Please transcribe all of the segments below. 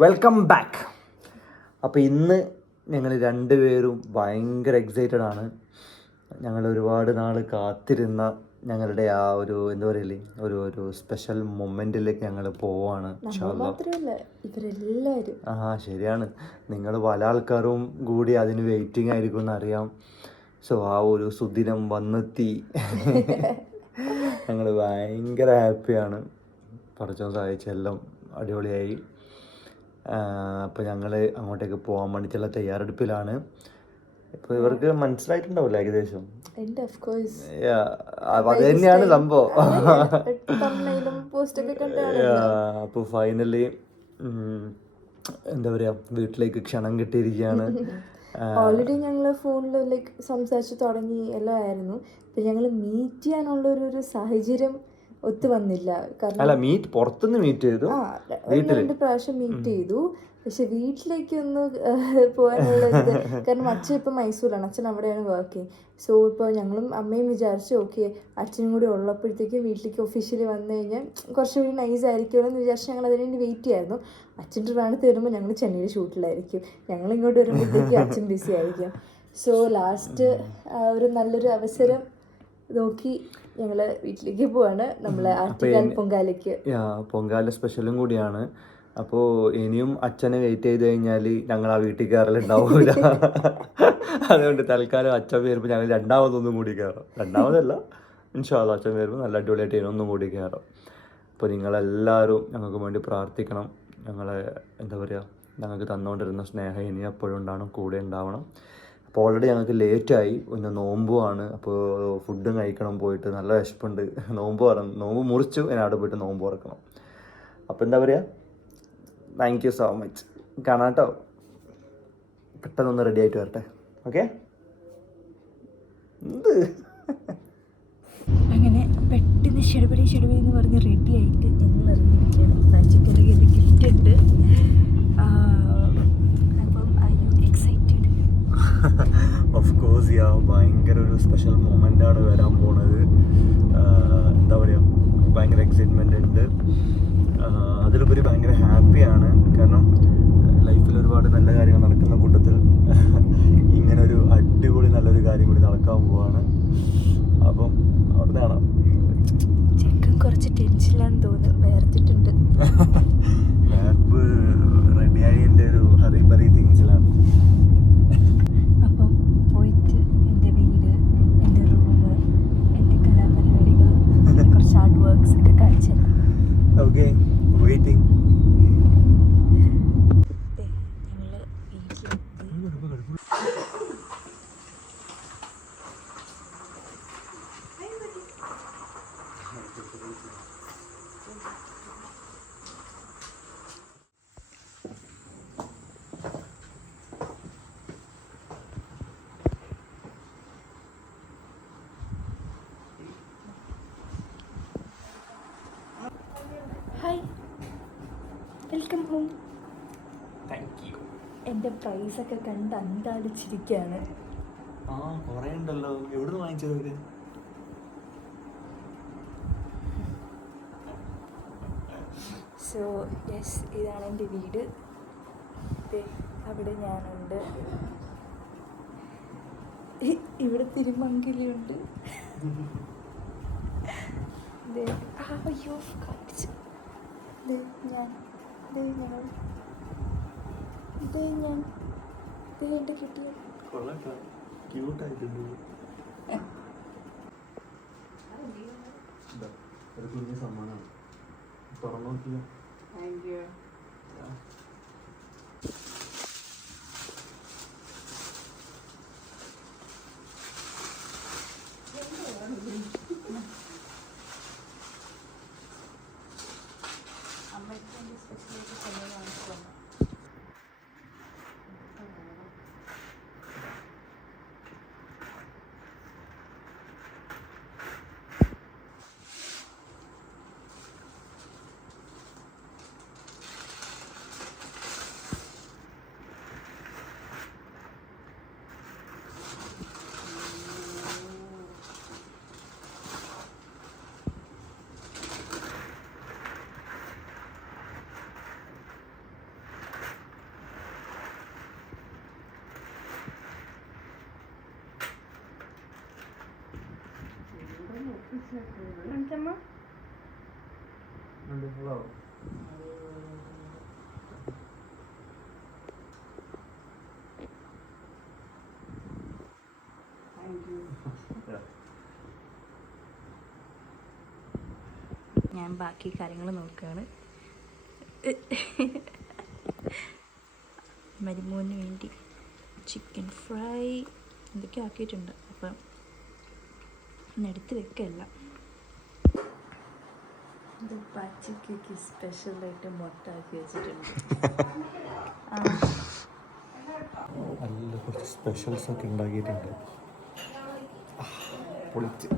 Welcome back. അപ്പോൾ ഇന്ന് ഞങ്ങൾ രണ്ടുപേരും ഭയങ്കര എക്സൈറ്റഡ് ആണ്. ഞങ്ങൾ ഒരുപാട് നാൾ കാത്തിരുന്ന ഞങ്ങളുടെ ആ ഒരു എന്താ പറയില്ലേ, ഒരു സ്പെഷ്യൽ മൊമെൻറ്റിലേക്ക് ഞങ്ങൾ പോവാണ്. ശരിയാണ്, നിങ്ങൾ പല ആൾക്കാരും കൂടി അതിന് വെയിറ്റിംഗ് ആയിരിക്കും എന്നറിയാം. സോ ആ ഒരു സുദിനം വന്നെത്തി. ഞങ്ങൾ ഭയങ്കര ഹാപ്പിയാണ്. പടച്ചോൻ സഹായിച്ച് എല്ലാം അടിപൊളിയായി. അപ്പോൾ ഞങ്ങൾ അങ്ങോട്ടേക്ക് പോകാൻ വേണ്ടിയിട്ടുള്ള തയ്യാറെടുപ്പിലാണ്. ഇപ്പോൾ ഇവർക്ക് മനസ്സിലായിട്ടുണ്ടാവില്ല ഏകദേശം. അത് തന്നെയാണ് സംഭവം. അപ്പോൾ ഫൈനലി എന്താ പറയുക, വീട്ടിലേക്ക് ക്ഷണം കിട്ടിയിരിക്കുകയാണ്. ഓൾറെഡി ഞങ്ങൾ ഫോണിൽ സംസാരിച്ച് തുടങ്ങി എല്ലാം ആയിരുന്നു. ഇപ്പം ഞങ്ങൾ മീറ്റ് ചെയ്യാനുള്ള ഒരു സാഹചര്യം ഒത്തു വന്നില്ല. കാരണം പുറത്തുനിന്ന് മീറ്റ് ചെയ്തു, 2 പ്രാവശ്യം മീറ്റ് ചെയ്തു. പക്ഷെ വീട്ടിലേക്കൊന്ന് പോകാനുള്ള ഇത്, കാരണം അച്ഛൻ ഇപ്പം മൈസൂരാണ്, അച്ഛൻ അവിടെയാണ് വർക്കിംഗ്. സോ ഇപ്പോൾ ഞങ്ങളും അമ്മയും വിചാരിച്ചു ഓക്കെ അച്ഛനും കൂടി ഉള്ളപ്പോഴത്തേക്കും വീട്ടിലേക്ക് ഒഫീഷ്യലി വന്നു കഴിഞ്ഞാൽ കുറച്ചുകൂടി നൈസ് ആയിരിക്കുമല്ലോ എന്ന് വിചാരിച്ച് ഞങ്ങൾ അതിന് വേണ്ടി വെയിറ്റ് ചെയ്യായിരുന്നു. അച്ഛൻ ട്രിവാൻഡ്രത്ത് വരുമ്പോൾ ഞങ്ങൾ ചെന്നൈയിൽ ഷൂട്ടിലായിരിക്കും, ഞങ്ങൾ ഇങ്ങോട്ട് വരുമ്പോഴത്തേക്കും അച്ഛൻ ബിസി ആയിരിക്കും. സോ ലാസ്റ്റ് ഒരു നല്ലൊരു അവസരം നോക്കി ഞങ്ങൾ വീട്ടിലേക്ക് പോവാണ്. നമ്മൾ പൊങ്കാല സ്പെഷ്യലും കൂടിയാണ്. അപ്പോൾ ഇനിയും അച്ഛനെ വെയിറ്റ് ചെയ്ത് കഴിഞ്ഞാൽ ഞങ്ങൾ ആ വീട്ടിൽ കയറലുണ്ടാവില്ല. അതുകൊണ്ട് തൽക്കാലം അച്ഛൻ വരുമ്പോൾ ഞങ്ങൾ രണ്ടാമതൊന്നും കൂടി കയറാം. രണ്ടാമതല്ല, ഇൻഷാ അല്ലാഹ് അച്ഛൻ വരുമ്പോൾ നല്ല അടിപൊളിയായിട്ട് ഇതിനൊന്നും കൂടി കയറാം. അപ്പോൾ നിങ്ങളെല്ലാവരും ഞങ്ങൾക്ക് വേണ്ടി പ്രാർത്ഥിക്കണം. ഞങ്ങളെ എന്താ പറയുക, ഞങ്ങൾക്ക് തന്നുകൊണ്ടിരുന്ന സ്നേഹം ഇനി എപ്പോഴും ഉണ്ടാവണം, കൂടെ ഉണ്ടാവണം. അപ്പോൾ ഓൾറെഡി ഞങ്ങൾക്ക് ലേറ്റായി, പിന്നെ നോമ്പുമാണ്. അപ്പോൾ ഫുഡും കഴിക്കണം, പോയിട്ട് നല്ല വിശപ്പുണ്ട്. നോമ്പ് മുറിച്ചു, ഇനി അവിടെ പോയിട്ട് നോമ്പ് തുറക്കണം. അപ്പോൾ എന്താ പറയുക, താങ്ക് യു സോ മച്ച്. കാണാം കേട്ടോ, പെട്ടെന്നൊന്ന് റെഡി ആയിട്ട് വരട്ടെ. ഓക്കെ, അങ്ങനെ പെട്ടെന്ന് ഷെടുപടി എന്ന് പറഞ്ഞ് റെഡി ആയിട്ട് ഞങ്ങൾ ഇറങ്ങിയിരിക്കുകയാണ്. പച്ചക്കറി ഗിഫ്റ്റ് ഉണ്ട്. ഓഫ് കോഴ്സ് ഭയങ്കര ഒരു സ്പെഷ്യൽ മൊമെൻ്റാണ് വരാൻ പോണത്. എന്താ പറയുക, ഭയങ്കര എക്സൈറ്റ്മെൻ്റ് ഉണ്ട്. അതിലുപരി ഭയങ്കര ഹാപ്പിയാണ്. കാരണം ലൈഫിൽ ഒരുപാട് നല്ല കാര്യങ്ങൾ നടക്കുന്ന കൂട്ടത്തിൽ ഇങ്ങനെ ഒരു അടിപൊളി നല്ലൊരു കാര്യം കൂടി നടക്കാൻ പോവാണ്. അപ്പം അവിടെ കാണാം. ചെക്കൻ കുറച്ച് ടെൻഷനിലാന്ന് തോന്നുന്നു, വേർത്തിട്ടുണ്ട്. വേർപ്പ് റെഡിയായതിൻ്റെ ഒരു ഹറിബറി തിങ്സിലാണ്. അപ്പം പോയിട്ട് എൻ്റെ വീട്, എൻ്റെ റൂം, എൻ്റെ കലാപരിപാടികൾ, കുറച്ച് ആർട്ട് വർക്ക്സ് ഒക്കെ കാണിച്ചു. Okay, waiting. Hi, welcome home. Thank you. എൻ്റെ പ്രൈസൊക്കെ കണ്ട് അന്താളിച്ചിരിക്കുകയാണ്. കുറേ ഉണ്ടല്ലോ, എവിടുന്ന് വാങ്ങിച്ചത് ഇവര്? സോ യെസ്, ഇതാണ് എൻ്റെ വീട്. അവിടെ ഞാനുണ്ട്, ഇവിടെ തിരുമംഗലിയുണ്ട്. അയ്യോ കാണിച്ചു. എൻ്റെ കിട്ടിയ ഒരു കുഞ്ഞു സമ്മാനമാണ്. തുറന്നു നോക്കിയോ? Thank you. അമ്മയ്ക്ക് വേണ്ടി സ്പെഷ്യലായിട്ട് കൊണ്ടുവന്ന് കാണിച്ചമ്മ ഹലോ ഞാൻ ബാക്കി കാര്യങ്ങൾ നോക്കുകയാണ്. മരുമോന് വേണ്ടി ചിക്കൻ ഫ്രൈ എന്തൊക്കെ ആക്കിയിട്ടുണ്ട്. അപ്പം എടുത്ത് വെക്കല്ല. ഇത് പച്ചക്ക് സ്പെഷ്യലായിട്ട് മുട്ട ആക്കി വെച്ചിട്ടുണ്ട്. നല്ല കുറച്ച് സ്പെഷ്യൽസ് ഒക്കെ ഉണ്ടാക്കിയിട്ടുണ്ട്. പൊളിച്ച്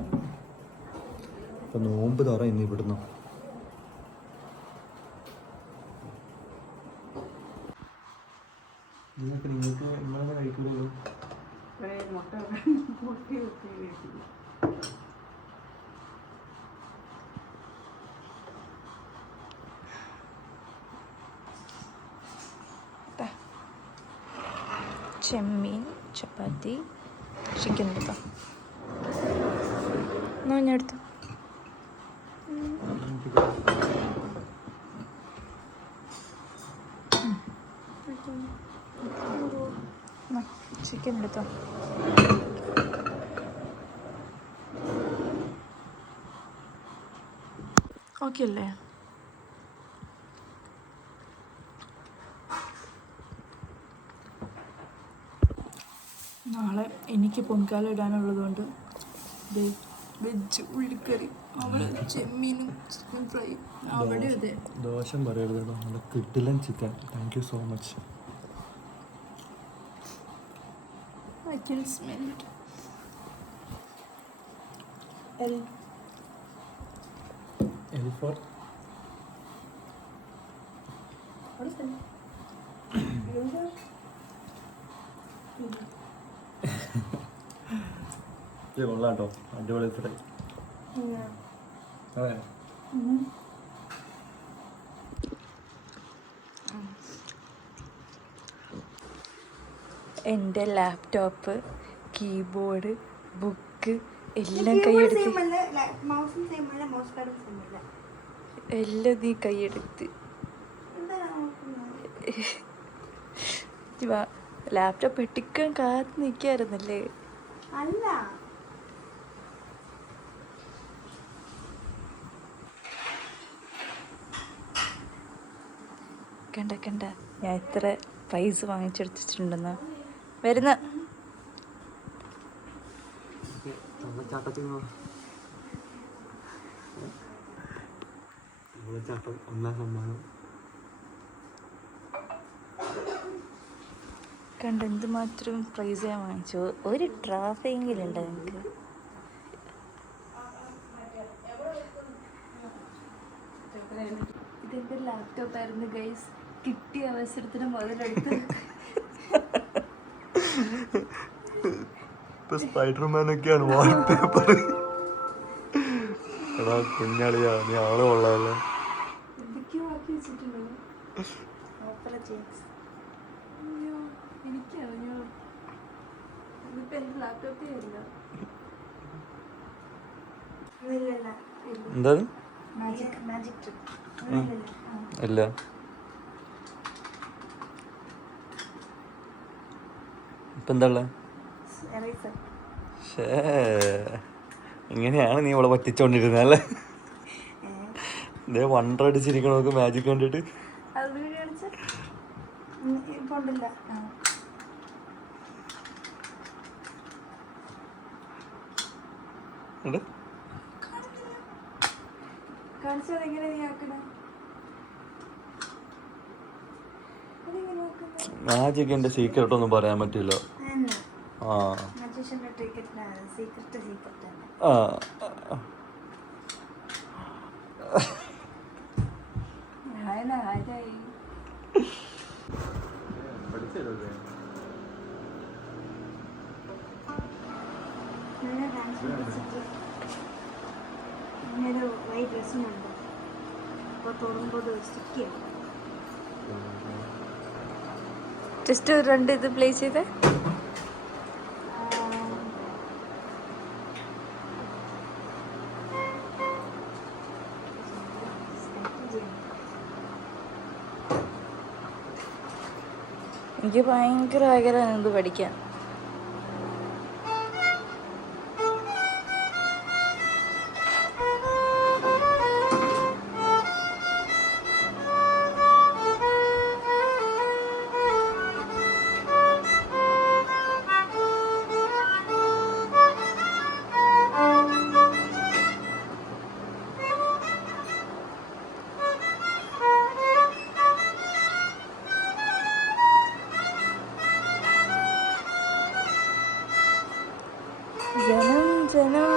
ഇപ്പം നോമ്പ് തുറ ഇന്ന് ഇവിടുന്ന് നിങ്ങൾക്ക് നിങ്ങളെ കഴിക്കൂലല്ലോ. മുട്ട പൊട്ടി വെട്ടി കഴിച്ചില്ല. ചെമ്മീൻ, ചപ്പാത്തി, ചിക്കൻ എടുത്തോ. ഞാൻ എടുത്തു. ചിക്കൻ എടുത്തോ. ഓക്കെ അല്ലേ? നാളെ എനിക്ക് പൊങ്കാല ഇടാനുള്ളതുകൊണ്ട് വെജ് ഉള്ളിക്കറി, അവിടെ ചെമ്മീനും ചിക്കൻ ഫ്രൈ, അവിടെ അതെ. ദോഷം പറയരുത്, നല്ല കിട്ടില്ലൻ chicken. Thank you so much. I can smell it. L for what is that? ഇത് കൊള്ളാട്ടോ, അടിപൊളി ഫ്രൈ. അതെ എൻ്റെ ലാപ്ടോപ്പ്, കീബോർഡ്, ബുക്ക് എല്ലാം കൈയെടുത്ത്, എല്ലാം നീ കൈയെടുത്ത്. ലാപ്ടോപ്പ് പെട്ടിക്കാൻ കാത്ത് നിൽക്കായിരുന്നല്ലേ? അല്ല, കണ്ട കണ്ട ഞാൻ എത്ര പ്രൈസ് വാങ്ങിച്ചെടുത്തിട്ടുണ്ടെന്ന്. വരുന്ന ഒന്നാം സമ്മാനം കണ്ട എന്തുമാത്രം പ്രൈസ് ഞാൻ വാങ്ങിച്ചു. ഒരു ട്രോഫിയെങ്കിലുണ്ട് നിങ്ങൾക്ക്. ഇതെൻ്റെ ലാപ്ടോപ്പായിരുന്നു ഗൈസ്. കിട്ടിയ അവസരത്തിന് മുതലെടുത്ത് ഇപ്പൊ സ്പൈഡർമാനൊക്കെയാണ് വാൾപേപ്പർ. എടാ കുഞ്ഞാളിയാ, നീ ആള് കൊള്ളാല്ലേ. എന്തൊക്കെയോ ആക്കി വെച്ചിട്ടുണ്ടോ? എനിക്കറിഞ്ഞോ, ഇതിപ്പോ എൻ്റെ ലാപ്ടോപ്പേ അല്ല. എന്താ ഇല്ല, ഇപ്പൊ എന്താ ഉള്ളെ? ഇങ്ങനെയാണ് നീ ഇവിടെ പറ്റിച്ചോണ്ടിരുന്നല്ലേ? ഇതേ വണ്ടർ അടിച്ചിരിക്കണോക്ക് മാജിക് കണ്ടിട്ട്. മാജിക്കിന്റെ സീക്രട്ട് ഒന്നും പറയാൻ പറ്റില്ല. ആ ആ ഇങ്ങനൊരു വൈറ്റ് ഡ്രസ്സിനുണ്ട്. അപ്പോൾ തൊടുമ്പോൾ സ്റ്റിക്ക് ചെയ്യണം. ജസ്റ്റ് രണ്ട് ഇത് പ്ലേ ചെയ്ത് എനിക്ക് ഭയങ്കര ആഗ്രഹം ഇത് പഠിക്കാൻ. ജനം ജനം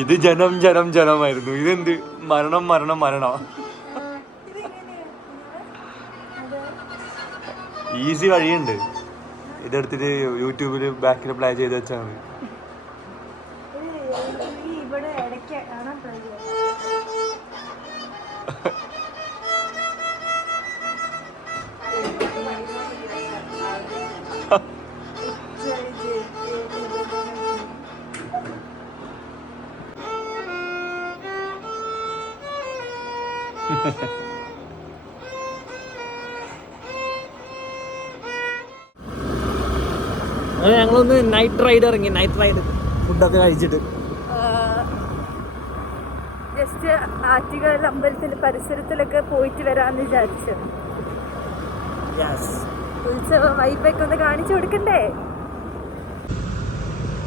ഇത് ജനം ജനം ജനമായിരുന്നു. ഇതെന്ത് മരണം മരണം മരണം. ഈസി വഴിയുണ്ട്. ഇതെടുത്തിട്ട് യൂട്യൂബിൽ ബാക്കിൽ പ്ലേ ചെയ്ത് വെച്ചാൽ മതി. ഇവിടെ ഇടയ്ക്ക് കാണാൻ അങ്ങനെ ഞങ്ങളൊന്ന് നൈറ്റ് റൈഡ് ഇറങ്ങി. നൈറ്റ് റൈഡ് ഫുഡൊക്കെ കഴിച്ചിട്ട് ജസ്റ്റ് ആറ്റുകാൽ അമ്പലത്തിൽ പരിസരത്തിലൊക്കെ പോയിട്ട് വരാമെന്ന് വിചാരിച്ചു. ഉത്സവ വൈബൊക്കെ ഒന്ന് കാണിച്ചു കൊടുക്കണ്ടേ.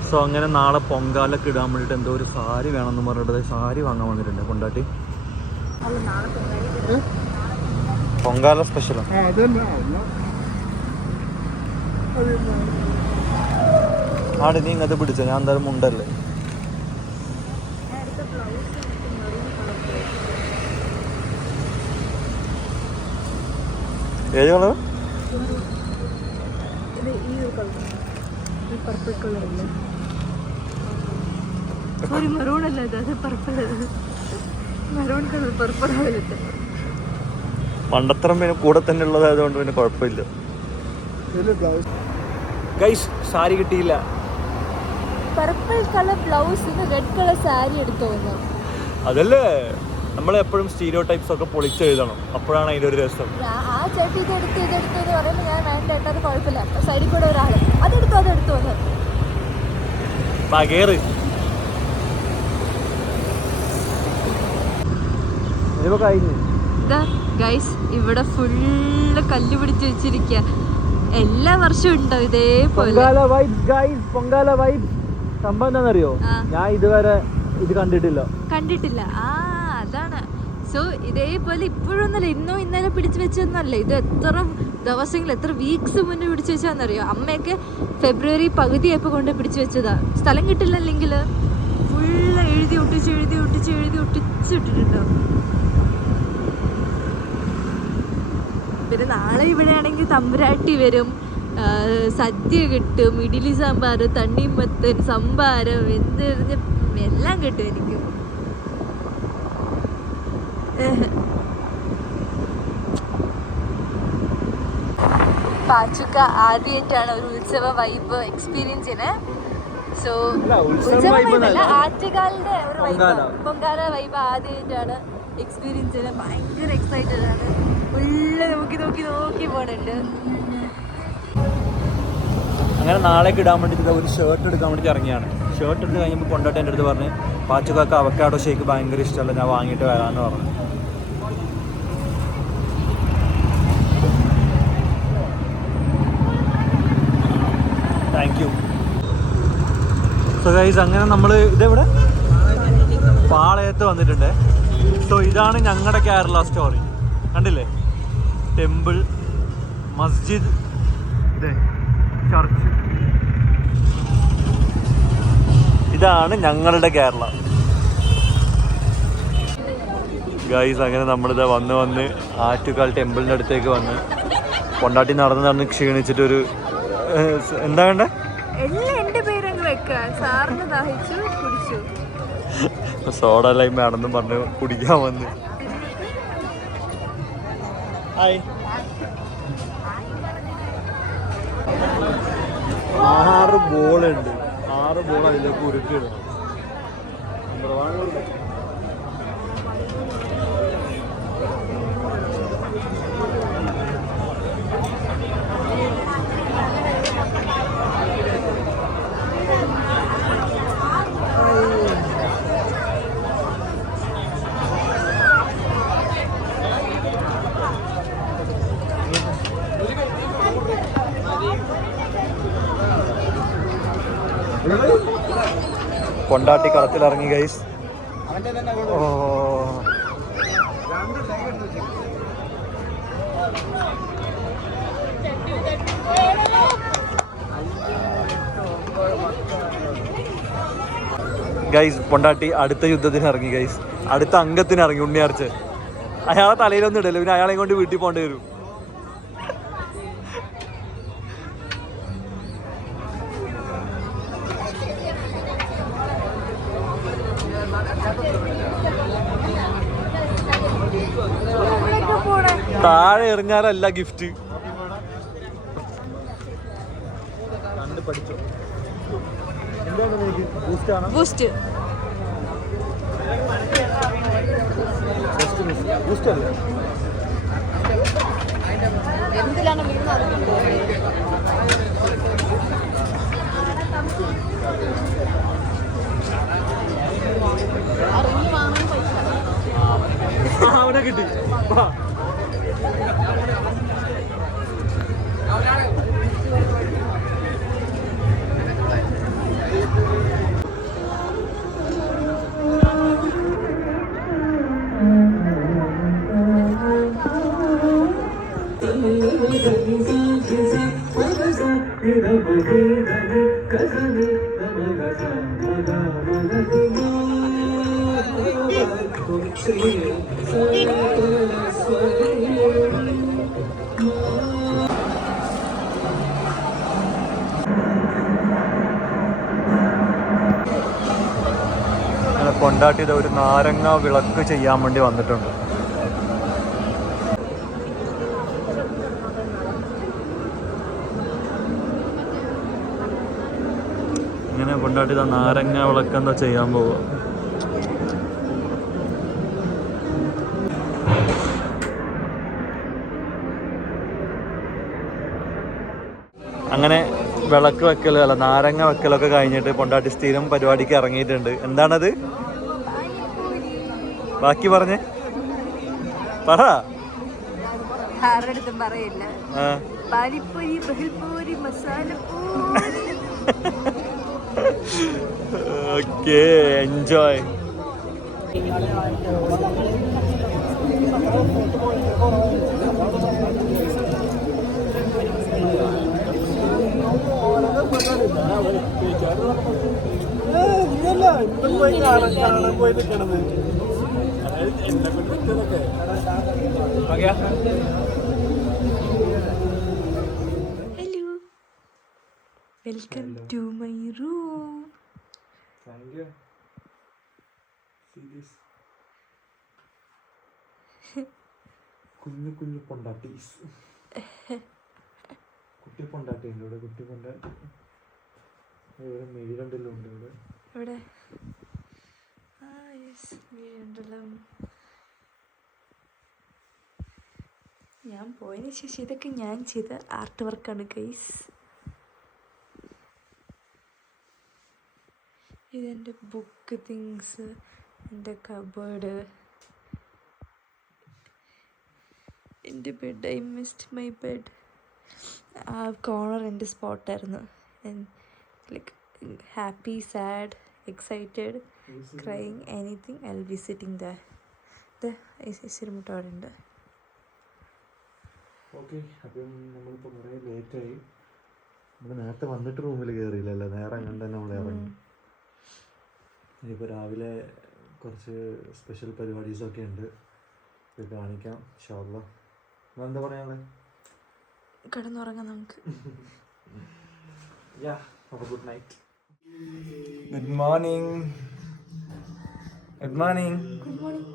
സോ അങ്ങനെ നാളെ പൊങ്കാലൊക്കെ ഇടാൻ വേണ്ടിയിട്ട് എന്തോ ഒരു സാരി വേണമെന്ന് പറഞ്ഞിട്ട് സാരി വാങ്ങാൻ വന്നിട്ടുണ്ട് കൊണ്ടാട്ടി. പൊങ്കാല സ്പെഷ്യലാണ്. ആടെ നീ ഇങ്ങനത്തെ പിടിച്ച ഞാൻ എന്തായാലും മുണ്ടല്ലേ. ഏത് കളർ? സോറി മെറൂൺ അല്ല, അത് പർപ്പിൾ. മെറൂൺ കളർ പർപ്പിൾ ആവില്ലത്തെ. മണ്ടത്തരം പിന്നെ കൂടെ തന്നെ ഉള്ളതായതുകൊണ്ട് പിന്നെ കുഴപ്പമില്ല. ഗൈസ് സാരി കിട്ടിയില്ല. Purple colour blouse, red colour sari എടുത്തോന്നു. അതല്ലേ നമ്മളെപ്പോഴും സ്റ്റീരിയോ ടൈപ്സ് ഒക്കെ പൊളിച്ചെഴുതണം, അപ്പോഴാണ് അതിൻ്റെ ഒരു രസം. ആ ചേട്ടി ഇതെടുത്ത് എന്ന് പറയുമ്പോൾ ഞാൻ വേണ്ട ഏട്ടാ അത് കുഴപ്പമില്ല. സൈഡിൽ കൂടെ ഒരാൾ അതെടുത്തു കേറ്. ഗൈസ് ഇവിടെ ഫുള്ള് കല്ല് പിടിച്ച് വെച്ചിരിക്കുക. എല്ലാ വർഷവും ഉണ്ടോ ഇതേപോലെ പൊങ്കാല വൈബ്? സംഭവം എന്താണെന്നറിയോ, ഞാൻ ഇതുവരെ ഇത് കണ്ടിട്ടില്ല. ആ അതാണ്. സോ ഇതേപോലെ ഇപ്പോഴൊന്നല്ല, ഇന്നോ ഇന്നലെ പിടിച്ചു വെച്ചൊന്നല്ല. ഇത് എത്ര ദിവസങ്ങൾ, എത്ര വീക്സ് മുന്നേ പിടിച്ചു വെച്ചാന്നറിയോ. അമ്മയൊക്കെ ഫെബ്രുവരി പകുതിയായപ്പോൾ കൊണ്ട് പിടിച്ചു വെച്ചതാ. സ്ഥലം കിട്ടില്ലല്ലെങ്കിൽ ഫുള്ള് എഴുതി ഒട്ടിച്ചിട്ടിട്ടുണ്ടോ. പിന്നെ നാളെ ഇവിടെ ആണെങ്കിൽ തമ്പുരാട്ടി വരും, സദ്യ കിട്ടും, ഇഡ്ഡലി സാമ്പാർ, തണ്ണിമത്തൻ, സംഭാരം, എന്തെറിഞ്ഞ് എല്ലാം കിട്ടും എനിക്ക്. പാച്ചുക്ക ആദ്യമായിട്ടാണ് ഒരു ഉത്സവ വൈബ് എക്സ്പീരിയൻസ് ചെയ്യുന്നത്. സോ ഉത്സവ വൈബല്ല, ആറ്റുകാലിന്റെ ഒരു വൈബ്, പൊങ്കാല വൈബ് ആദ്യമായിട്ടാണ് എക്സ്പീരിയൻസ് ചെയ്യുന്നത്. ഭയങ്കര എക്സൈറ്റഡ് ആണ്. ഫുള്ള് നോക്കി പോണുണ്ട്. അങ്ങനെ നാളേക്ക് ഇടാൻ വേണ്ടിയിട്ട് ഒരു ഷർട്ട് എടുക്കാൻ വേണ്ടിയിട്ട് ഇറങ്ങിയാണ്. ഷർട്ട് എടുത്ത് കഴിഞ്ഞപ്പോൾ കൊണ്ടോട്ടെ എൻ്റെ അടുത്ത് പറഞ്ഞ് പാച്ചുക്കാക്ക് അവക്കാഡോ ഷേക്ക് ഭയങ്കര ഇഷ്ടമല്ല, ഞാൻ വാങ്ങിയിട്ട് വരാമെന്ന് പറഞ്ഞു. Thank you. സോ ഗൈസ്, അങ്ങനെ നമ്മൾ ഇതെവിടെ പാളയത്ത് വന്നിട്ടുണ്ട്. സോ ഇതാണ് ഞങ്ങളുടെ കേരള സ്റ്റോറി. കണ്ടില്ലേ? ടെമ്പിൾ, മസ്ജിദ്, ചർച്ച്. ഇതാണ് ഞങ്ങളുടെ കേരള ഗൈസ്. അങ്ങനെ നമ്മളിതാ വന്ന് ആറ്റുകാൽ ടെമ്പിളിൻ്റെ അടുത്തേക്ക് വന്ന് കൊണ്ടാട്ടി നടന്ന് ക്ഷീണിച്ചിട്ടൊരു എന്താ വേണ്ടേ, സോഡ ലൈം വേണമെന്നും പറഞ്ഞ് കുടിക്കാൻ വന്ന്. ഹായ്. 6 ബോളുണ്ട്. 6 ബോൾ അതിലേക്ക് ഉരുക്കിയിടണം. കൊണ്ടാട്ടി കളത്തിലിറങ്ങി ഗൈസ്. ഓ ഗൈസ്, കൊണ്ടാട്ടി അടുത്ത യുദ്ധത്തിന് ഇറങ്ങി ഗൈസ്. അടുത്ത അംഗത്തിന് ഇറങ്ങി. ഉണ്ണിയാർച്ച് അയാളെ തലയിലൊന്നും ഇടല്ലോ, പിന്നെ അയാളെയും കൊണ്ട് വീട്ടിൽ പോകേണ്ടി വരും. താഴെ എറിഞ്ഞാലല്ല ഗിഫ്റ്റ്. കണ്ട് പഠിച്ചോ. ബൂസ്റ്റ് അല്ലേ? എന്തിലാണ് അവിടെ കിട്ടി. കൊണ്ടാട്ടിയത് ഒരു നാരങ്ങ വിളക്ക് ചെയ്യാൻ വേണ്ടി വന്നിട്ടുണ്ട്. ഇങ്ങനെ കൊണ്ടാട്ടിയത് നാരങ്ങ വിളക്ക് എന്താ ചെയ്യാൻ പോവുക. അങ്ങനെ വിളക്ക് വെക്കൽ അല്ല നാരങ്ങ വെക്കലൊക്കെ കഴിഞ്ഞിട്ട് കൊണ്ടാട്ടി സ്ഥിരം പരിപാടിക്ക് ഇറങ്ങിയിട്ടുണ്ട്. എന്താണത്? ബാക്കി പറഞ്ഞേ, പറ. Okay, enjoy. പോയി നിൽക്കണത് hello, welcome to my room. കുഞ്ഞു കുഞ്ഞു പൊണ്ടാട്ടീസ്. കുട്ടി പൊണ്ടാട്ടി ഉണ്ട് ഇവിടെ. കുട്ടി പൊണ്ടാട്ടി ഇവിടെ മെയിലുണ്ടല്ലോ. ഉണ്ട് ഇവിടെ. ഇവിടെ ഉണ്ടല്ലോ. ഞാൻ പോയതിന് ശേഷം ഇതൊക്കെ ഞാൻ ചെയ്ത ആർട്ട് വർക്കാണ് ഗൈസ്. ഇതെൻ്റെ ബുക്ക് തിങ്സ്, എൻ്റെ കബേർഡ്, എൻ്റെ bed. I missed my bed. ആ കോർണർ എൻ്റെ സ്പോട്ടായിരുന്നു. and like happy, sad, excited, crying, anything, I'll be sitting there. The ഇച്ചിരിമുട്ട അവിടെ ഉണ്ട്. ഓക്കെ, അപ്പം നമ്മളിപ്പോൾ കുറേ ലേറ്റായി. നമ്മൾ നേരത്തെ വന്നിട്ട് റൂമിൽ കയറിയില്ലല്ലോ, നേരെ അങ്ങനെ തന്നെ നമ്മൾ ഇറങ്ങി. ഇനിയിപ്പോൾ രാവിലെ കുറച്ച് സ്പെഷ്യൽ പരിപാടീസൊക്കെ ഉണ്ട്, ഇത് കാണിക്കാം ഇൻഷാ അല്ലാഹ്. എന്താ പറയാനുള്ളത്? കിടന്നുറങ്ങാം നമുക്ക്. Good night. Good morning. Good morning. Good morning.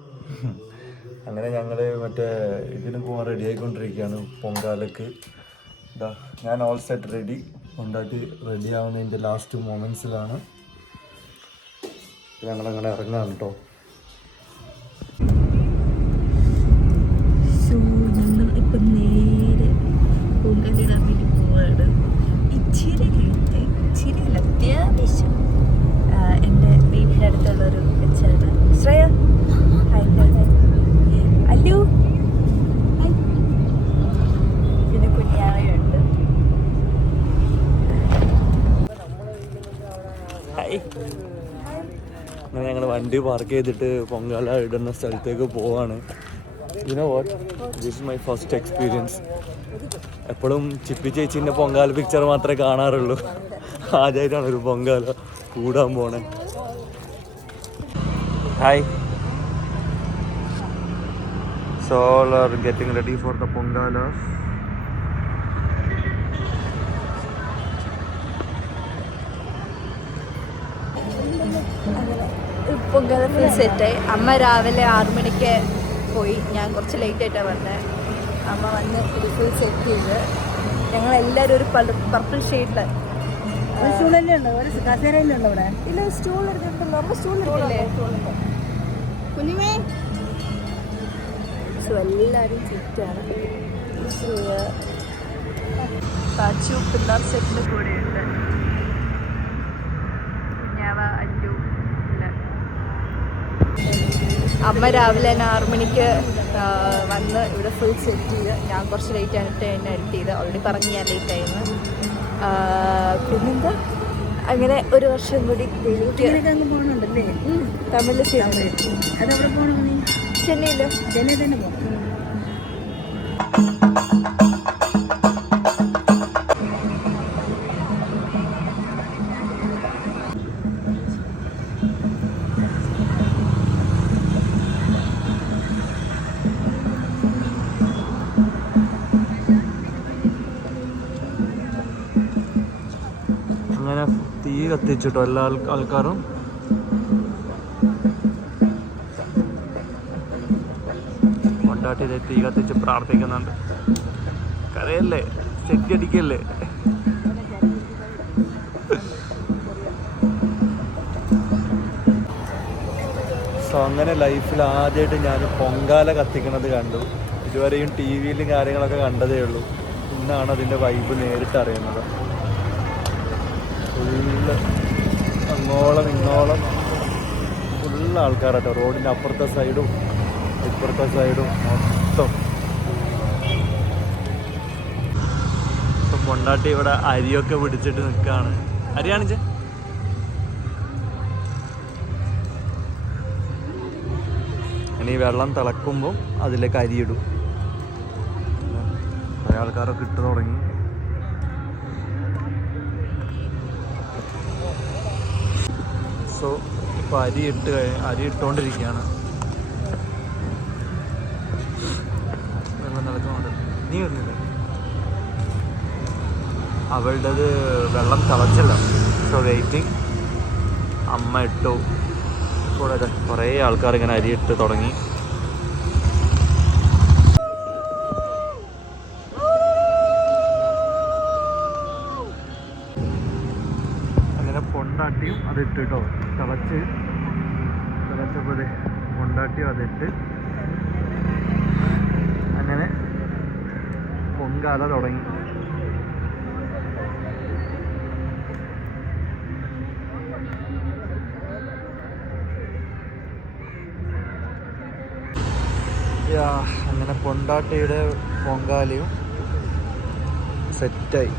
അങ്ങനെ ഞങ്ങൾ മറ്റേ ഇതിന് പോകാൻ റെഡി ആയിക്കൊണ്ടിരിക്കുകയാണ്, പൊങ്കാലക്ക്. ഇതാ ഞാൻ ഓൾ സെറ്റ് റെഡി, കൊണ്ടായിട്ട് റെഡി ആവുന്നതിൻ്റെ ലാസ്റ്റ് മൊമെൻറ്റ്സിലാണ് ഞങ്ങളങ്ങനെ ഇറങ്ങാം കേട്ടോ. സോ ഞങ്ങൾ ഇപ്പം നേരെ പൊങ്കാലിടാൻ വേണ്ടി പോവാണ്. ഇച്ചിരി അല്ല, അത്യാവശ്യം എൻ്റെ വീടിൻ്റെ അടുത്തുള്ളൊരു വെച്ചാണ്. Shreya hi hi hi. Allu hi. പിന്നെ കുഞ്ഞാവയുണ്ട്. ഹായ്. അങ്ങനെ ഞങ്ങൾ വണ്ടി പാർക്ക് ചെയ്തിട്ട് പൊങ്കാല ഇടുന്ന സ്ഥലത്തേക്ക് പോവാണ്. You know what, this is my first experience. എപ്പോഴും ചിപ്പി ചേച്ചീൻ്റെ പൊങ്കാല പിക്ചർ മാത്രമേ കാണാറുള്ളൂ, ആദ്യമായിട്ടാണ് ഒരു പൊങ്കാല കൂടാൻ പോണേ. Hi. So all are getting ready for the Pongala. Pongala full സെറ്റായി. അമ്മ രാവിലെ 6 മണിക്ക് പോയി, ഞാൻ കുറച്ച് ലേറ്റായിട്ടാണ് വന്നത്. അമ്മ വന്ന് ഇത് ഫുൾ സെറ്റ് ചെയ്ത് ഞങ്ങളെല്ലാവരും ഒരു പർപ്പിൾ ഷെയ്ഡിൽ. സ്റ്റൂളല്ലേ ഉണ്ടോ? ഒരു കസേരയിലുണ്ടോ ഇവിടെ? ഇല്ല, സ്റ്റൂൾ എടുത്തിട്ടുണ്ടല്ലോ. അമ്മ സ്റ്റൂൾ എടുക്കില്ലേ? കുഞ്ഞുമേ. സോ എല്ലാവരും സെറ്റാണ്. പാച്ചു പിള്ളേർ സെറ്റിൻ്റെ കൂടെയുണ്ട്. കുഞ്ഞാവ, അല്ലു. അമ്മ രാവിലെ തന്നെ 6 മണിക്ക് വന്ന് ഇവിടെ ഫുൾ സെറ്റ് ചെയ്ത്. ഞാൻ കുറച്ച് ലേറ്റ് ആയിട്ട് തന്നെ എഡിറ്റ് ചെയ്ത്. ഓൾറെഡി പറഞ്ഞ് ഞാൻ ലേറ്റ് ആയിരുന്നു. പിന്നെന്താ, അങ്ങനെ ഒരു വർഷം കൂടി പോകുന്നുണ്ടല്ലേ? തമിഴിൽ ചെയ്യുന്നത്. അതെവിടെ പോകണം? ചെന്നൈയിൽ. ചെന്നൈ തന്നെ പോകണം. അങ്ങനെ തീ കത്തിച്ചിട്ടോ എല്ലാ ആൾക്കാരും. കൊണ്ടാട്ടി തീ കത്തിച്ച് പ്രാർത്ഥിക്കുന്നുണ്ട്. കരയല്ലേ, സെറ്റ് അടിക്കല്ലേ. സോ അങ്ങനെ ലൈഫിൽ ആദ്യമായിട്ട് ഞാൻ പൊങ്കാല കത്തിക്കണത് കണ്ടു. ഇതുവരെയും ടി വിയിലും കാര്യങ്ങളൊക്കെ കണ്ടതേ ഉള്ളൂ. ഇന്നാണ് അതിൻ്റെ വൈബ് നേരിട്ട് അറിയുന്നത്. ഫുള്ള് അങ്ങോളം ഇങ്ങോളം ഫുള്ള് ആൾക്കാരാട്ടോ, റോഡിൻ്റെ അപ്പുറത്തെ സൈഡും ഇപ്പുറത്തെ സൈഡും മൊത്തം. ഇപ്പം പൊണ്ടാട്ടി ഇവിടെ അരിയൊക്കെ പിടിച്ചിട്ട് നിൽക്കുകയാണ്. അരി കാണിച്ചേ. ഇനി വെള്ളം തിളക്കുമ്പോൾ അതിലേക്ക് അരിയിടും. കുറേ ആൾക്കാരൊക്കെ ഇട്ട് തുടങ്ങി. സോ ഇപ്പോൾ അരി ഇട്ടുകൊണ്ടിരിക്കുകയാണ്. വെള്ളം തിളക്കുന്നുണ്ട്. നീ വരുന്നില്ല? അവളുടേത് വെള്ളം തിളച്ചില്ല. So waiting. അമ്മ ഇട്ടു. കൂടെ കുറേ ആൾക്കാർ ഇങ്ങനെ അരി ഇട്ട് തുടങ്ങി. അങ്ങനെ പൊണ്ടാട്ടിയും അതിട്ട് കേട്ടോ. തിളച്ചപ്പോൾ പൊണ്ടാട്ടിയും അതിട്ട് അങ്ങനെ പൊങ്കാല തുടങ്ങി. അങ്ങനെ പൊണ്ടാട്ടിയുടെ പൊങ്കാലയും സെറ്റായി.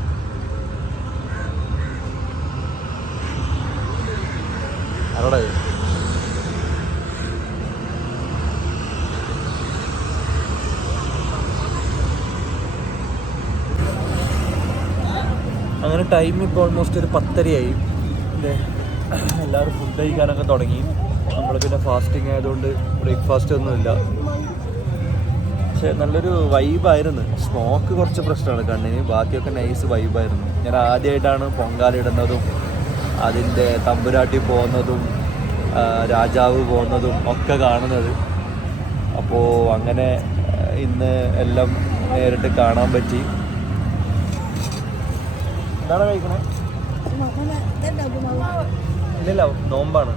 അവിടെ അങ്ങനെ ടൈം ഇപ്പോൾ ഓൾമോസ്റ്റ് ഒരു 10:30 അല്ലേ. എല്ലാവരും ഫുഡ് കഴിക്കാനൊക്കെ തുടങ്ങി. നമ്മൾ പിന്നെ ഫാസ്റ്റിംഗ് ആയതുകൊണ്ട് ബ്രേക്ക്ഫാസ്റ്റ് ഒന്നുമില്ല. പക്ഷെ നല്ലൊരു വൈബായിരുന്നു. സ്മോക്ക് കുറച്ച് പ്രശ്നമാണ് കണ്ണിന്, ബാക്കിയൊക്കെ നൈസ് വൈബായിരുന്നു. ഞാൻ ആദ്യമായിട്ടാണ് പൊങ്കാല ഇടുന്നതും അതിൻ്റെ തമ്പുരാട്ടി പോകുന്നതും രാജാവ് പോകുന്നതും ഒക്കെ കാണുന്നത്. അപ്പോൾ അങ്ങനെ ഇന്ന് എല്ലാം നേരിട്ട് കാണാൻ പറ്റി. എന്താണ് കഴിക്കണേ? ഇല്ലല്ല, നോമ്പാണ്.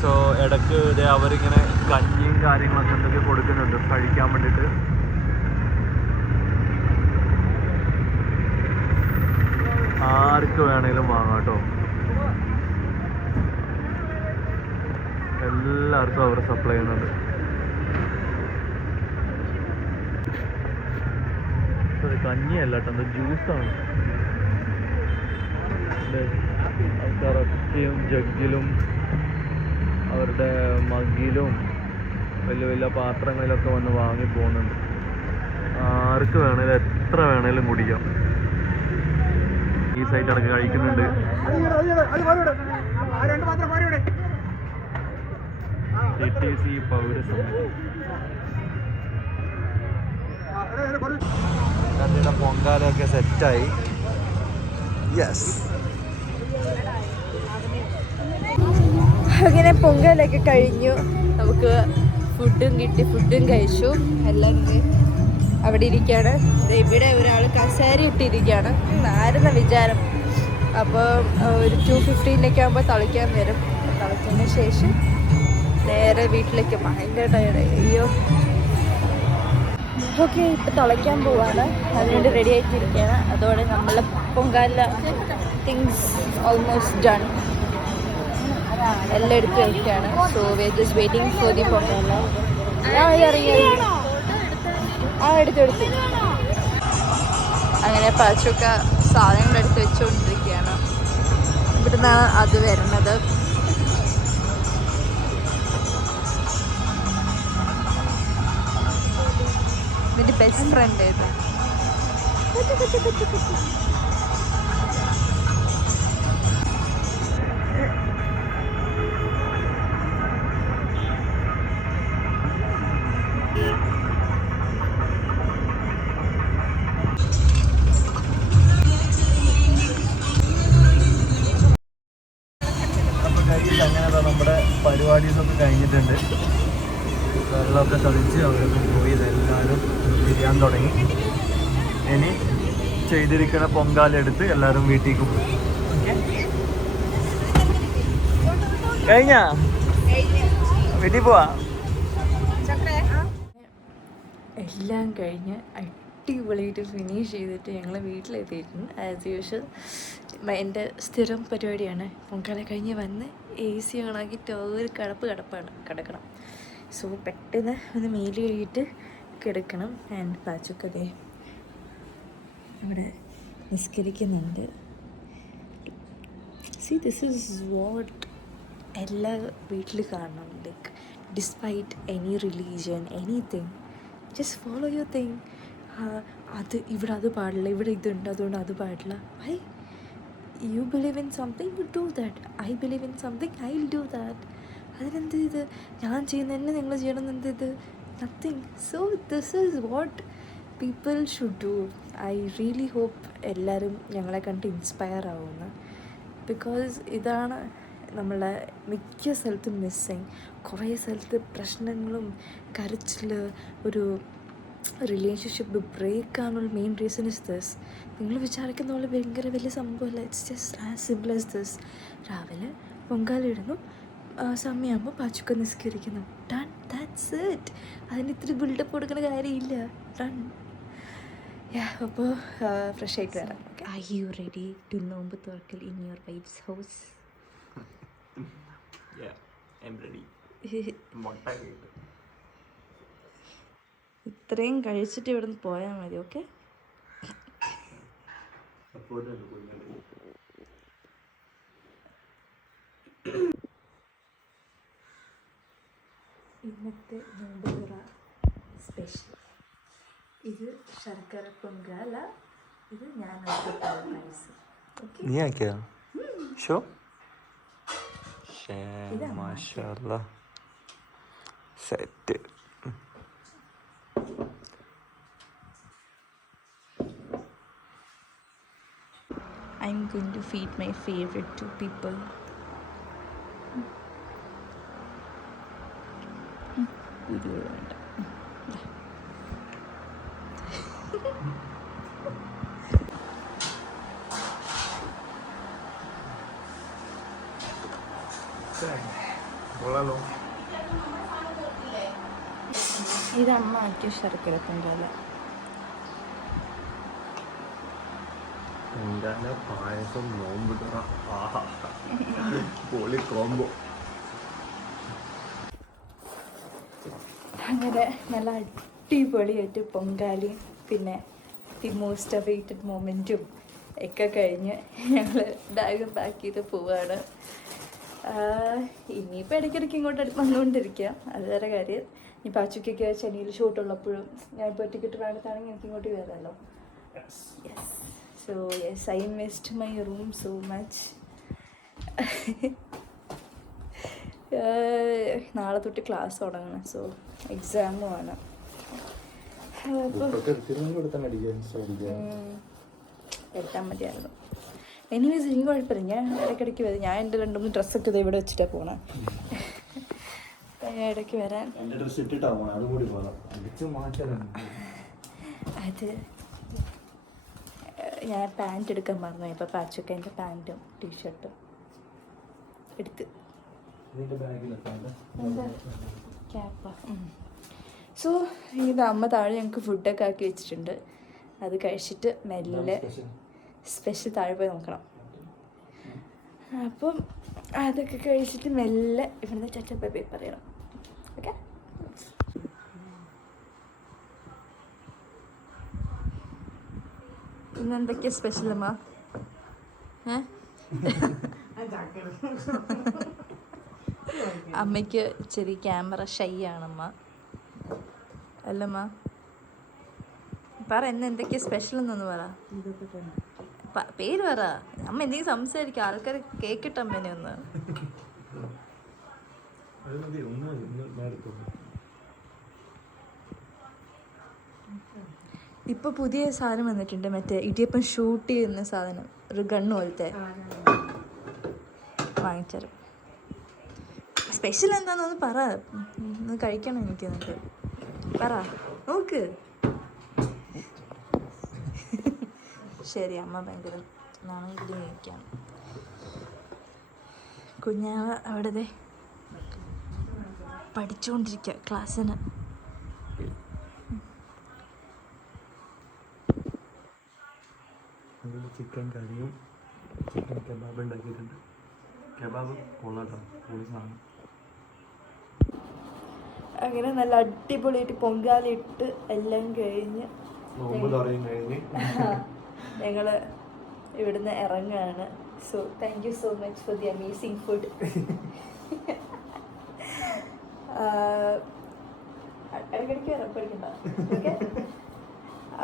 സോ ഇടയ്ക്ക് ഇതേ അവരിങ്ങനെ കഞ്ഞിയും കാര്യങ്ങളൊക്കെ എന്തൊക്കെ കൊടുക്കുന്നുണ്ട് കഴിക്കാൻ വേണ്ടിയിട്ട്. ആർക്ക് വേണേലും വാങ്ങാം കേട്ടോ. എല്ലാവർക്കും അവർ സപ്ലൈ ചെയ്യുന്നുണ്ട്. കഞ്ഞിയല്ല കേട്ടോ, എന്താ ജ്യൂസാണ്. ആൾക്കാരൊക്കെയും ജഗ്ഗിലും അവരുടെ മഗ്ഗിലും വലിയ വലിയ പാത്രങ്ങളിലൊക്കെ വന്ന് വാങ്ങി പോകുന്നുണ്ട്. ആർക്ക് വേണേലും എത്ര വേണേലും കുടിക്കാം. ഈ സൈറ്റ് അടക്കം കഴിക്കുന്നുണ്ട്. TTC പൗരസമിതി നന്ദിയുടെ പൊങ്കാലൊക്കെ സെറ്റായി. യെസ്, അങ്ങനെ പൊങ്കലൊക്കെ കഴിഞ്ഞു. നമുക്ക് ഫുഡും കിട്ടി, ഫുഡും കഴിച്ചു. എല്ലാം അവിടെ ഇരിക്കുകയാണ്. ഇവിടെ ഒരാൾ കസേര ഇട്ടിരിക്കുകയാണ്. ആരെന്ന വിചാരം. അപ്പോൾ ഒരു 2:15 ആകുമ്പോൾ തളിക്കാൻ വരും. തളിച്ചതിന് ശേഷം നേരെ വീട്ടിലേക്ക്. ഭയങ്കര ടയർഡ്. അയ്യോ. ഓക്കെ, ഇപ്പം തിളയ്ക്കാൻ പോവാണ്. അതിനുവേണ്ടി റെഡി ആയിട്ടിരിക്കുകയാണ്. അതോടെ നമ്മൾ പൊങ്കാല തിങ്സ് ഓൾമോസ്റ്റ് ഡൺ. എല്ലാം എടുത്ത് വയ്ക്കുകയാണ്. So we are just waiting for the Pongala. ഇറങ്ങി എടുത്തെടുത്തു. അങ്ങനെ പാച്ചൊക്കെ സാധനങ്ങൾ എടുത്ത് വെച്ചുകൊണ്ടിരിക്കുകയാണ്. ഇവിടുന്നാണ് അത് വരുന്നത്. ഇതിൻ്റെ ബെസ്റ്റ് ഫ്രണ്ട് ഇത്. അങ്ങനെ നമ്മുടെ പരിപാടീസൊക്കെ കഴിഞ്ഞിട്ടുണ്ട്. വെള്ളമൊക്കെ തളിച്ച് അവരൊക്കെ പോയി. ഇതെല്ലാവരും തിരിയാൻ തുടങ്ങി. ഇനി ചെയ്തിരിക്കുന്ന പൊങ്കാലെടുത്ത് എല്ലാവരും വീട്ടിലേക്ക് പോകും. കഴിഞ്ഞാ വീട്ടിൽ പോവാ. എല്ലാം കഴിഞ്ഞ് അടിപൊളിയായിട്ട് ഫിനിഷ് ചെയ്തിട്ട് ഞങ്ങൾ വീട്ടിലെത്തിയിരുന്നു. ആസ് യൂഷ്വൽ എൻ്റെ സ്ഥിരം പരിപാടിയാണ്. പൊങ്കാല കഴിഞ്ഞ് വന്ന് AC ഓണാക്കിയിട്ട് ഒരു കിടക്കണം. സോ പെട്ടെന്ന് ഒന്ന് മേല് കഴുകിയിട്ട് കിടക്കണം. ആൻഡ് പാച്ചൊക്കെ അവിടെ നിസ്കരിക്കുന്നുണ്ട്. സി ദിസ് ഈസ് വാട്ട് എല്ലാ വീട്ടിൽ കാണണം. Like despite any religion anything, just follow your thing. അത് ഇവിടെ അത് പാടില്ല, ഇവിടെ ഇതുണ്ട് അതുകൊണ്ട് അത് പാടില്ല. I you believe in something, you do that. I believe in something, I will do that. അതിനെന്ത് ഇത് ഞാൻ ചെയ്യുന്ന തന്നെ നിങ്ങൾ ചെയ്യണം എന്ത് ഇത്? Nothing. So this is what people should do. I really hope എല്ലാവരും ഞങ്ങളെ കണ്ട് ഇൻസ്പയർ ആവുമെന്ന്. ബിക്കോസ് ഇതാണ് നമ്മളെ മിക്ക സ്ഥലത്തും മിസ്സിങ്. കുറേ സ്ഥലത്ത് പ്രശ്നങ്ങളും കരച്ചിൽ, ഒരു റിലേഷൻഷിപ്പ് ബ്രേക്ക് ആകാനുള്ള മെയിൻ റീസൺ ഇസ് ദിസ്. നിങ്ങൾ വിചാരിക്കുന്ന പോലെ ഭയങ്കര വലിയ സംഭവമല്ല. It's just as simple as this. രാവിലെ പൊങ്കാലിടുന്നു, സമയമാകുമ്പോൾ പാച്ചുക്ക നിസ്കരിക്കുന്നു. Done, that's it. അതിന് ഇത്തിരി ബിൽഡപ്പ് കൊടുക്കുന്ന കാര്യമില്ല. ഡൺ. അപ്പോൾ ഫ്രഷ് ആയിട്ട് വരാം. ആർ യു റെഡി ടു നോമ്പ് തുറക്കൽ ഇൻ യുവർ വൈഫ്സ് ഹൗസ്? ഇത്രയും കഴിച്ചിട്ട് ഇവിടെ നിന്ന് പോയാൽ മതി. ഓക്കെ. ഇന്നത്തെ നോമ്പുതുറ സ്പെഷ്യൽ. ഇത് ശർക്കര പൊങ്കാല, ഇത് ഞാൻ പായസം. ഓക്കെ, നീ ആക്കിയാ ഷോ ഇതാ മാഷാല്ലാ set. I'm going to feed my favorite two people. Video വേണ്ട. ഇത് അമ്മ ആക്കിയ ശർക്കര പൊങ്കാല. പായസം നോമ്പ് പൊളി കോംബോ. അങ്ങനെ നല്ല അടിപൊളിയായിട്ട് പൊങ്കാലയും പിന്നെ ദി മോസ്റ്റ് അവൈറ്റഡ് മൊമെൻറ്റും ഒക്കെ കഴിഞ്ഞ് ഞങ്ങൾ ബാഗ് പാക്ക് ചെയ്ത് പോവാണ്. ഇനിയിപ്പോൾ ഇടയ്ക്കിടയ്ക്ക് ഇങ്ങോട്ട് വന്നുകൊണ്ടിരിക്കുക, അത് വേറെ കാര്യം. ഇനി പാച്ചുക്കൊക്കെ ചെന്നൈയിൽ ഷൂട്ടുള്ളപ്പോഴും ഞാൻ ഇപ്പോൾ ടിക്കറ്റ് വേണ്ടതാണെങ്കിൽ എനിക്ക് ഇങ്ങോട്ട് കയറാമല്ലോ. Yes, so yes, I missed my room so much. നാളെ തൊട്ട് ക്ലാസ് തുടങ്ങണം, സോ എക്സാമും ആണ്. എടുത്താൽ മതിയായിരുന്നു. എനിവേസ് എനിക്ക് കുഴപ്പമില്ല, ഞാൻ ഇടയ്ക്കിടയ്ക്ക് വരും. ഞാൻ എൻ്റെ 2-3 ഡ്രസ്സൊക്കെ ഇവിടെ വെച്ചിട്ടാണ് പോണേ. ഇടയ്ക്ക് വരാൻ അത് ഞാൻ പാൻറ്റ് എടുക്കാൻ മറന്നു. ഇപ്പോൾ പാച്ചൊക്കെ എൻ്റെ പാൻറ്റും ടീഷർട്ടും എടുത്ത് ക്യാപ്പാ. സോ ഇത് അമ്മ താഴെ ഞങ്ങൾക്ക് ഫുഡൊക്കെ ആക്കി വെച്ചിട്ടുണ്ട്. അത് കഴിച്ചിട്ട് മെല്ലെ സ്പെഷ്യൽ താഴെ പോയി നോക്കണം. അപ്പം അതൊക്കെ കഴിച്ചിട്ട് മെല്ലെ ഇവിടുന്ന് ചച്ചപ്പേ പറയണം. ഓക്കെ, ഇന്ന് എന്തൊക്കെയാ സ്പെഷ്യൽ അമ്മ? അമ്മയ്ക്ക് ചെറിയ ക്യാമറ ഷൈ ആണമ്മ, അല്ലമ്മ? പറ, ഇന്ന് എന്തൊക്കെയാ സ്പെഷ്യൽ എന്നൊന്ന് പറ. പേര് പറ. അമ്മ എന്തെങ്കിലും സംസാരിക്കും, ആൾക്കാർ കേക്കിട്ട് അമ്മേനെ ഒന്ന്. ഇപ്പൊ പുതിയ സാധനം വന്നിട്ടുണ്ട്, മറ്റേ ഇടിയപ്പം ഷൂട്ട് ചെയ്യുന്ന സാധനം, ഒരു ഗണ്ണ് പോലത്തെ. വാങ്ങിച്ചേരും. സ്പെഷ്യൽ എന്താണെന്ന് പറ, ഒന്ന് കഴിക്കണം എനിക്ക്. എന്നിട്ട് പറ, നോക്ക്. ശരി, അമ്മ ഭയങ്കര നാണെങ്കിലും കഴിക്കാം. കുഞ്ഞാവ അവിടെ പഠിച്ചുകൊണ്ടിരിക്കുക ക്ലാസ്സിന്. ചിക്കൻ കറിയും ചിക്കൻ കബാബ് ഉണ്ടാക്കിയിട്ടുണ്ട്. കബാബ് കൊള്ളാട്ടോ, പൊളി സാധനം. അങ്ങനെ നല്ല അടിപൊളിയായിട്ട് പൊങ്കാലിട്ട് എല്ലാം കഴിഞ്ഞ് ഞങ്ങൾ ഇവിടുന്ന് ഇറങ്ങുകയാണ്. So thank you so much for the amazing food. ഇടയ്ക്കിടയ്ക്ക് വരാം, പഠിക്കണ്ട. ഓക്കെ,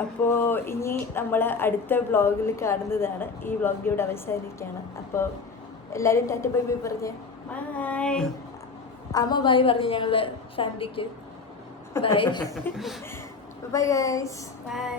അപ്പോൾ ഇനി നമ്മൾ അടുത്ത വ്ളോഗിൽ കാണുന്നതാണ്. ഈ വ്ളോഗ് ഇവിടെ അവസാനിക്കുകയാണ്. അപ്പോൾ എല്ലാവരും ടാറ്റ ബൈ ബൈ പറഞ്ഞേ. ബൈ. അമ്മ ബൈ പറഞ്ഞു ഞങ്ങളുടെ ഫാമിലിക്ക്. ബൈ. Bye guys. ബൈ.